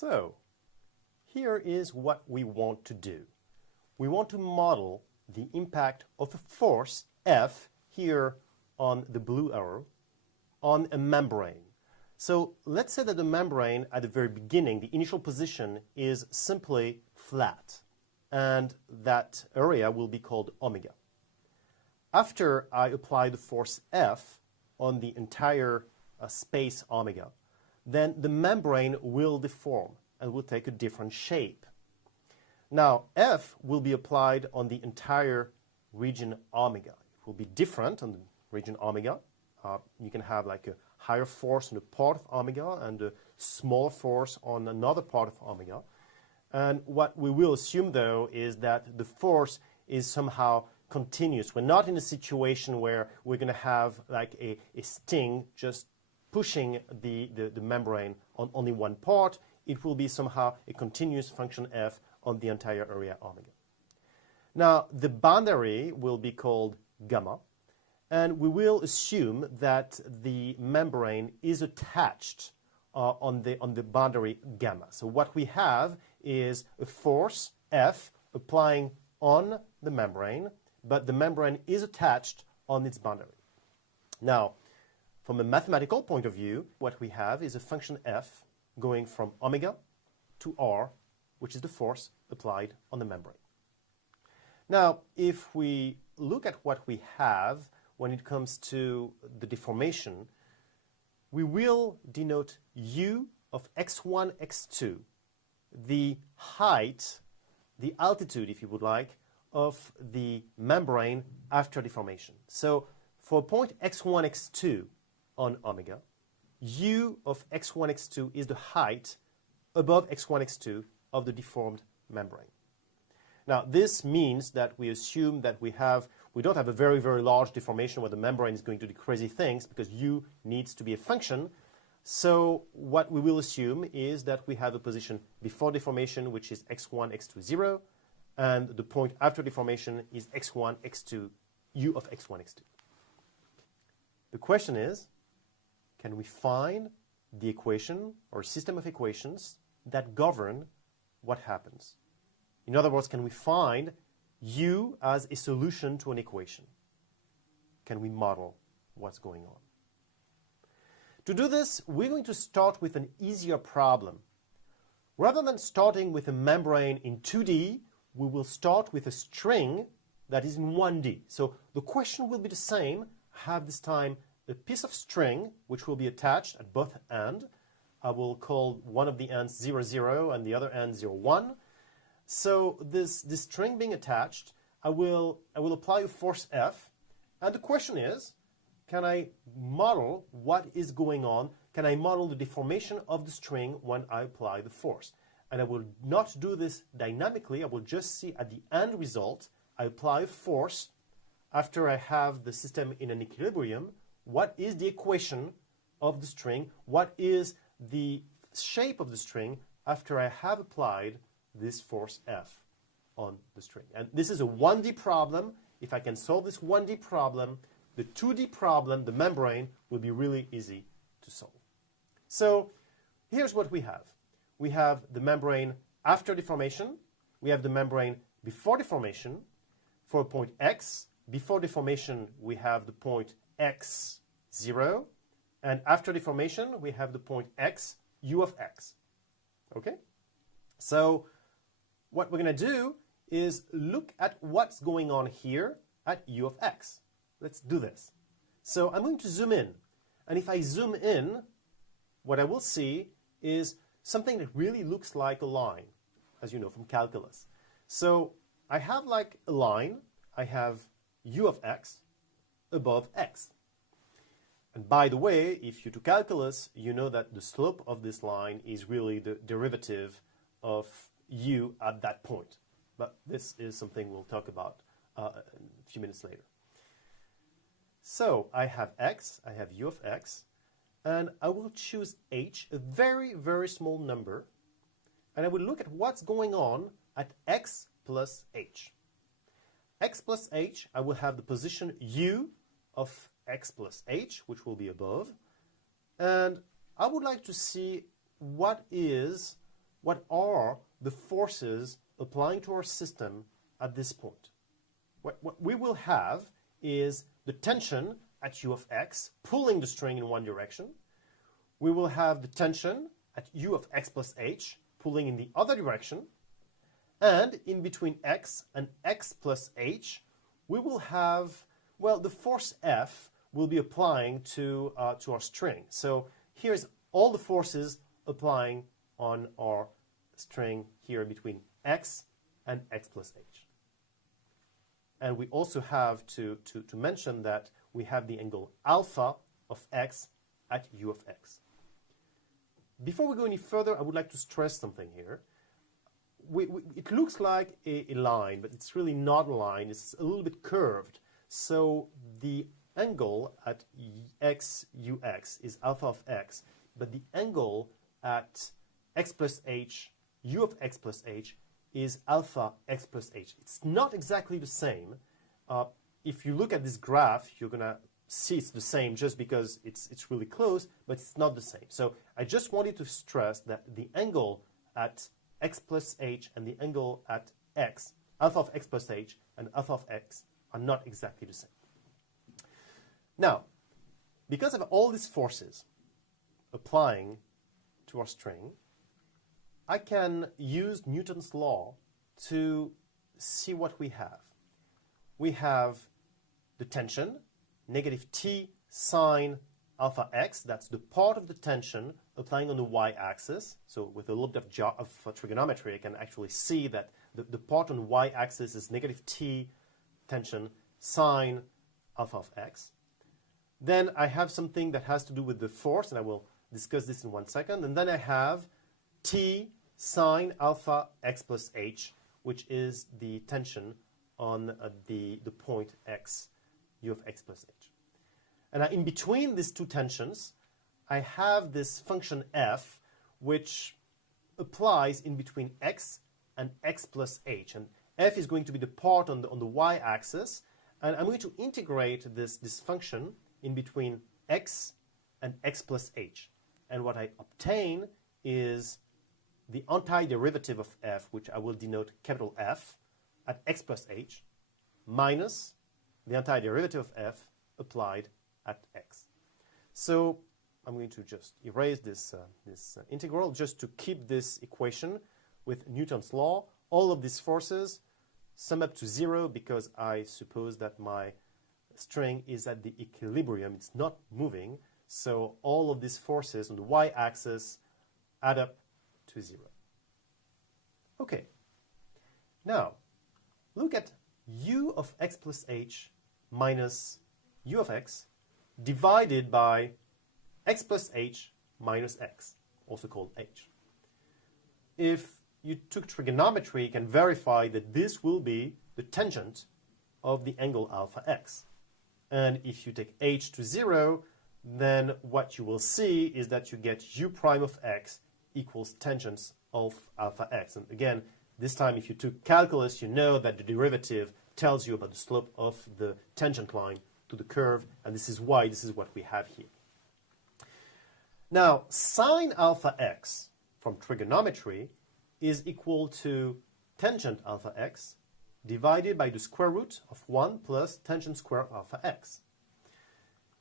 So, here is what we want to do. We want to model the impact of a force F here on the blue arrow on a membrane. So let's say that the membrane at the very beginning, the initial position is simply flat, and that area will be called omega. After I apply the force F on the entire space omega, then the membrane will deform and will take a different shape. Now, F will be applied on the entire region omega. It will be different on the region omega. You can have like a higher force on a part of omega and a small force on another part of omega. And what we will assume, though, is that the force is somehow continuous. We're not in a situation where we're going to have like a sting just pushing the membrane on only one part. It will be somehow a continuous function F on the entire area omega. Now, the boundary will be called gamma, and we will assume that the membrane is attached on the boundary gamma. So what we have is a force F applying on the membrane, but the membrane is attached on its boundary. Now, from a mathematical point of view, what we have is a function F going from omega to R, which is the force applied on the membrane. Now, if we look at what we have when it comes to the deformation, we will denote U of x1, x2, the height, the altitude, if you would like, of the membrane after deformation. So for point x1, x2 on omega, U of x1, x2 is the height above x1, x2 of the deformed membrane. Now, this means that we assume that we don't have a very, very large deformation where the membrane is going to do crazy things, because U needs to be a function. So what we will assume is that we have a position before deformation, which is x1, x2, 0, and the point after deformation is x1, x2, U of x1, x2. The question is, can we find the equation or system of equations that govern what happens? In other words, can we find U as a solution to an equation? Can we model what's going on? To do this, we're going to start with an easier problem. Rather than starting with a membrane in 2D, we will start with a string that is in 1D. So the question will be the same. I have this time a piece of string which will be attached at both ends. I will call one of the ends 0, 0 and the other end 0, 1. So this string being attached, I will apply a force F, and the question is, can I model what is going on? Can I model the deformation of the string when I apply the force? And I will not do this dynamically. I will just see at the end result, I apply a force. After I have the system in an equilibrium, what is the equation of the string? What is the shape of the string after I have applied this force F on the string? And this is a 1D problem. If I can solve this 1D problem, the 2D problem, the membrane, will be really easy to solve. So here's what we have. We have the membrane after deformation. We have the membrane before deformation. For point X, before deformation, we have the point X, 0. And after deformation, we have the point X, U of X. Okay? So what we're going to do is look at what's going on here at U of X. Let's do this. So I'm going to zoom in. And if I zoom in, what I will see is something that really looks like a line, as you know from calculus. So I have like a line. I have U of X above X. And by the way, if you do calculus, you know that the slope of this line is really the derivative of U at that point. But this is something we'll talk about a few minutes later. So I have X, I have U of X, and I will choose H, a very, very small number, and I will look at what's going on at X plus H. X plus H, I will have the position U of X plus H, which will be above, and I would like to see what is what are the forces applying to our system at this point. What we will have is the tension at u of x pulling the string in one direction. We will have the tension at u of x plus h pulling in the other direction. And in between x and x plus h, we will have, well, the force F will be applying to our string. So here's all the forces applying on our string here between x and x plus h. And we also have to mention that we have the angle alpha of x at u of x. Before we go any further, I would like to stress something here. It looks like a line, but it's really not a line. It's a little bit curved. So the angle at x ux is alpha of x, but the angle at x plus h, u of x plus h, is alpha x plus h. It's not exactly the same. If you look at this graph, you're going to see it's the same just because it's really close, but it's not the same. So I just wanted to stress that the angle at x plus h and the angle at x, alpha of x plus h and alpha of x, are not exactly the same. Now, because of all these forces applying to our string, I can use Newton's law to see what we have. We have the tension, negative t sine alpha x. That's the part of the tension applying on the y-axis. So with a little bit of trigonometry, I can actually see that the part on the y-axis is negative t tension sine alpha of x. Then I have something that has to do with the force, and I will discuss this in 1 second. And then I have t sine alpha x plus h, which is the tension on the point x, u of x plus h. And in between these two tensions, I have this function f, which applies in between x and x plus h. And f is going to be the part on the y-axis. And I'm going to integrate this function in between x and x plus h. And what I obtain is the antiderivative of f, which I will denote capital F, at x plus h, minus the antiderivative of f applied at x. So I'm going to just erase this integral just to keep this equation with Newton's law. All of these forces sum up to 0 because I suppose that my string is at the equilibrium. It's not moving. So all of these forces on the y-axis add up to 0. Okay. Now, look at u of x plus h minus u of x divided by x plus h minus x, also called h. If you took trigonometry, you can verify that this will be the tangent of the angle alpha x. And if you take h to 0, then what you will see is that you get u prime of x equals tangents of alpha x. And again, this time if you took calculus, you know that the derivative tells you about the slope of the tangent line to the curve, and this is why this is what we have here. Now, sine alpha x from trigonometry is equal to tangent alpha x divided by the square root of 1 plus tangent square alpha x.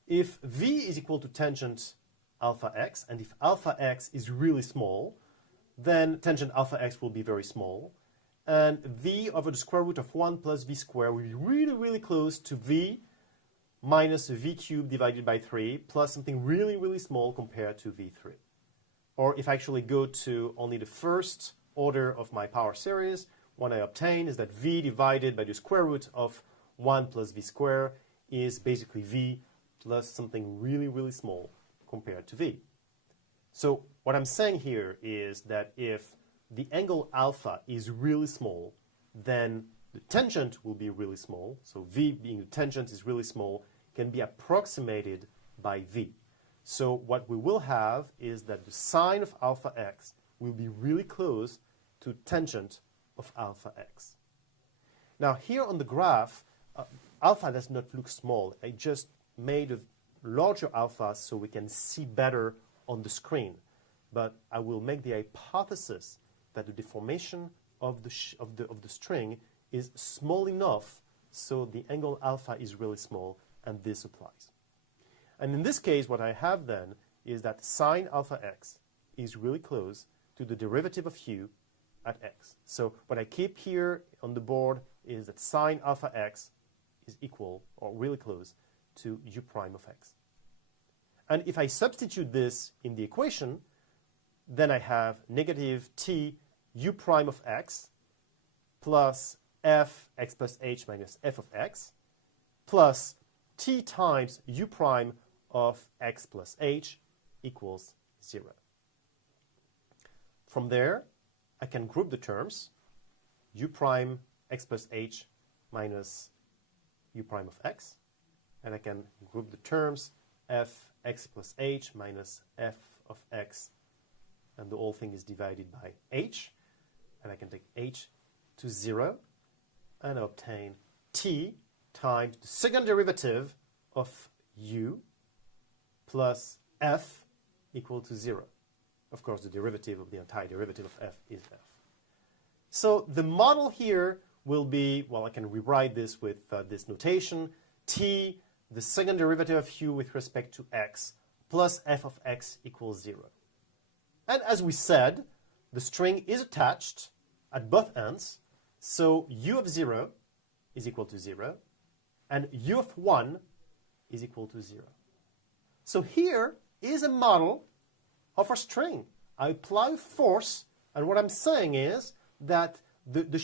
If v is equal to tangent alpha x, and if alpha x is really small, then tangent alpha x will be very small. And v over the square root of 1 plus v squared will be really, really close to v minus v cubed divided by 3 plus something really, really small compared to v3. Or if I actually go to only the first order of my power series, what I obtain is that v divided by the square root of 1 plus v squared is basically v plus something really, really small compared to v. So what I'm saying here is that if the angle alpha is really small, then the tangent will be really small. So v being the tangent is really small, can be approximated by v. So what we will have is that the sine of alpha x will be really close to tangent of alpha x. Now here on the graph, alpha does not look small. I just made a larger alpha so we can see better on the screen. But I will make the hypothesis that the deformation of the string is small enough so the angle alpha is really small, and this applies. And in this case, what I have then is that sine alpha x is really close to the derivative of u at x. So what I keep here on the board is that sine alpha x is equal or really close to u prime of x. And if I substitute this in the equation, then I have negative t u prime of x plus f x plus h minus f of x plus t times u prime of x plus h equals 0. From there, I can group the terms u prime x plus h minus u prime of x, and I can group the terms f x plus h minus f of x, and the whole thing is divided by h, and I can take h to 0 and obtain t times the second derivative of u plus f equal to 0. Of course, the derivative of the entire derivative of f is f. So the model here will be, well, I can rewrite this with this notation, t, the second derivative of u with respect to x, plus f of x equals 0. And as we said, the string is attached at both ends, so u of 0 is equal to 0, and u of 1 is equal to 0. So here is a model of a string. I apply force, and what I'm saying is that the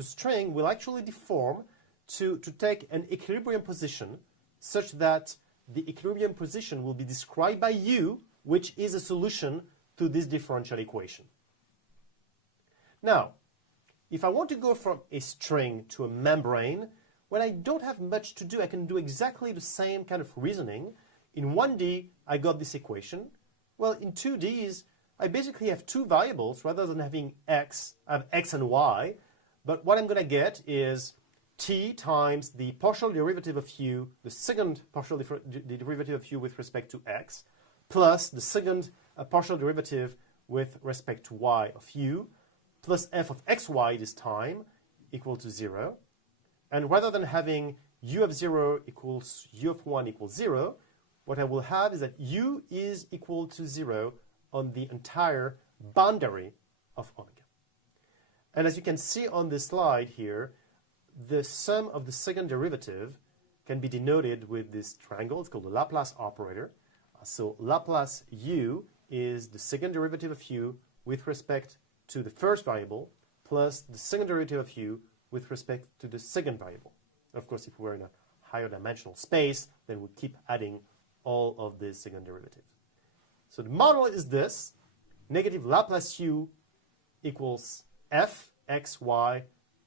string will actually deform to take an equilibrium position such that the equilibrium position will be described by u, which is a solution to this differential equation. Now, if I want to go from a string to a membrane, when I don't have much to do, I can do exactly the same kind of reasoning. In 1D, I got this equation. Well, in 2Ds, I basically have two variables rather than having x. I have x and y. But what I'm going to get is t times the partial derivative of u, the second partial derivative of u with respect to x, plus the second partial derivative with respect to y of u, plus f of xy this time, equal to 0. And rather than having u of 0 equals u of 1 equals 0, what I will have is that u is equal to 0 on the entire boundary of omega. And as you can see on this slide here, the sum of the second derivative can be denoted with this triangle. It's called the Laplace operator. So Laplace u is the second derivative of u with respect to the first variable plus the second derivative of u with respect to the second variable. Of course, if we're in a higher dimensional space, then we keep adding all of these second derivatives. So the model is this: negative Laplace u equals f x y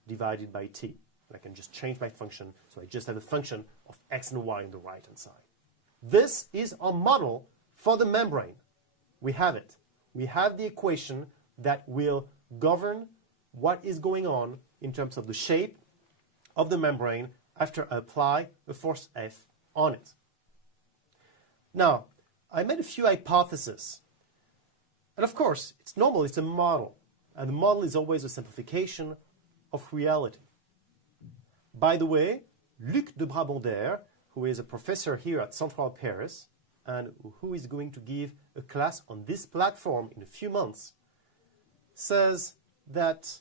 divided by t. And I can just change my function, so I just have a function of x and y on the right-hand side. This is our model for the membrane. We have it. We have the equation that will govern what is going on in terms of the shape of the membrane after I apply a force F on it. Now, I made a few hypotheses. And of course, it's normal, it's a model. And the model is always a simplification of reality. By the way, Luc de Brabonder, who is a professor here at Central Paris, and who is going to give a class on this platform in a few months, says that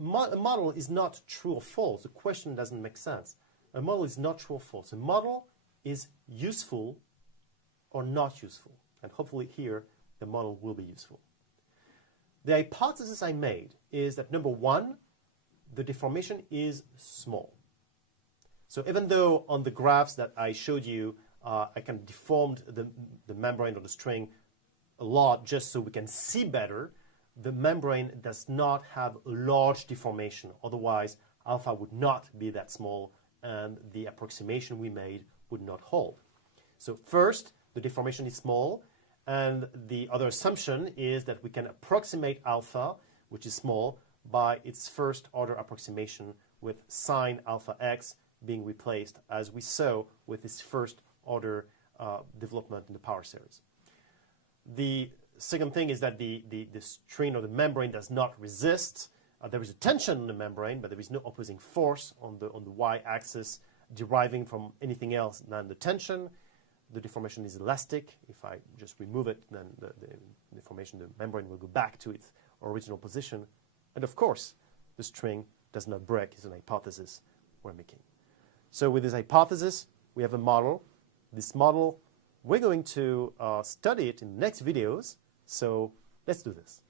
a model is not true or false. The question doesn't make sense. A model is not true or false. A model is useful or not useful. And hopefully here, the model will be useful. The hypothesis I made is that, number one, the deformation is small. So even though on the graphs that I showed you, I kind of deformed the membrane or the string a lot just so we can see better, the membrane does not have a large deformation. Otherwise, alpha would not be that small and the approximation we made would not hold. So first, the deformation is small, and the other assumption is that we can approximate alpha, which is small, by its first order approximation with sine alpha x being replaced, as we saw with this first order development in the power series. The second thing is that the string or the membrane does not resist. There is a tension in the membrane, but there is no opposing force on the y-axis deriving from anything else than the tension. The deformation is elastic. If I just remove it, then the deformation, the membrane will go back to its original position. And of course, the string does not break. It's an hypothesis we're making. So with this hypothesis, we have a model. This model, we're going to study it in the next videos. So let's do this.